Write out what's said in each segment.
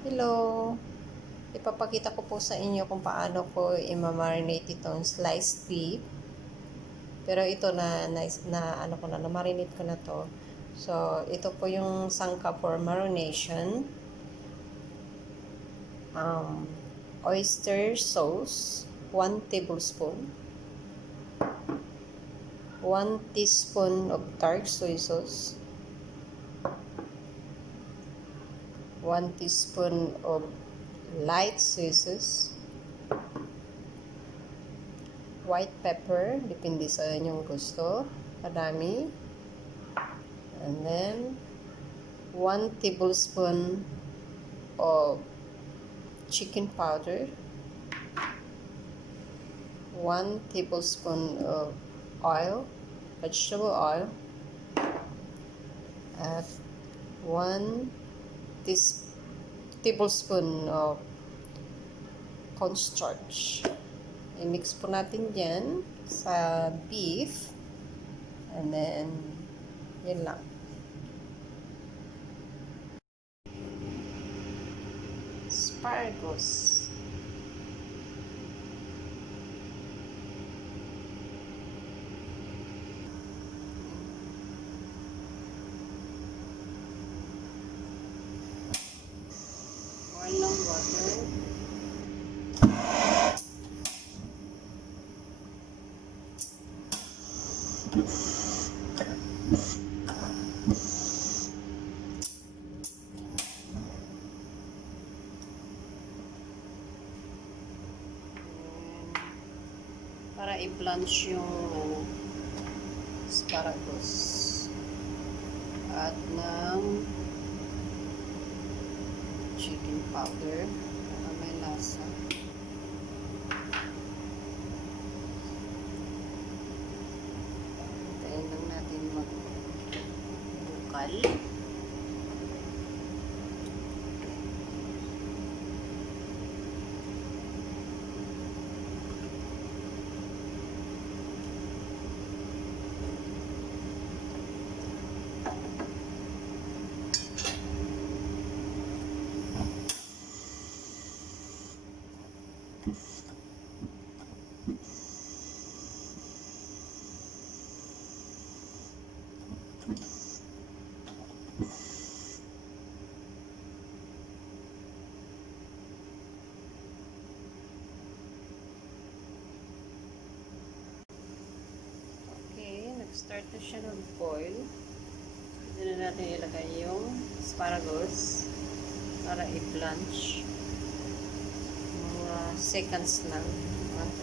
Hello! Ipapakita ko po sa inyo kung paano ko i-marinate itong sliced beef. Pero ito na-marinate ko na to. So, ito po yung sangkap for marination. Oyster sauce, 1 tablespoon. 1 teaspoon of dark soy sauce. 1 teaspoon of light soy sauce. White pepper, depende sa inyong gusto. Kadami. And then, 1 tablespoon of chicken powder. 1 tablespoon of oil, vegetable oil. At 1 tablespoon of cornstarch. I-mix po natin dyan sa beef. And then, yun lang. Asparagus. Oil ng water. Para i-blanch yung asparagus. At ng chicken powder para may lasa. Tayo lang natin magbukal. Start na siya mag-boil. Dito na natin ilagay yung asparagus para i-blanch. Mga seconds lang.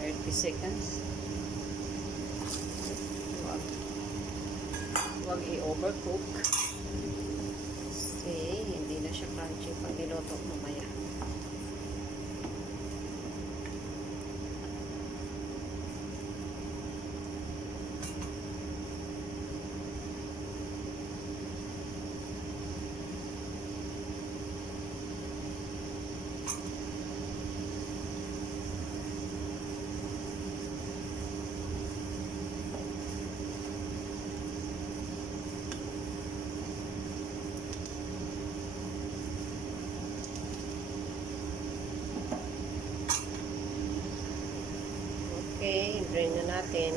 30 seconds. Huwag i-overcook. Kasi hindi na siya crunchy pag niloto mamaya. Okay, drain na natin.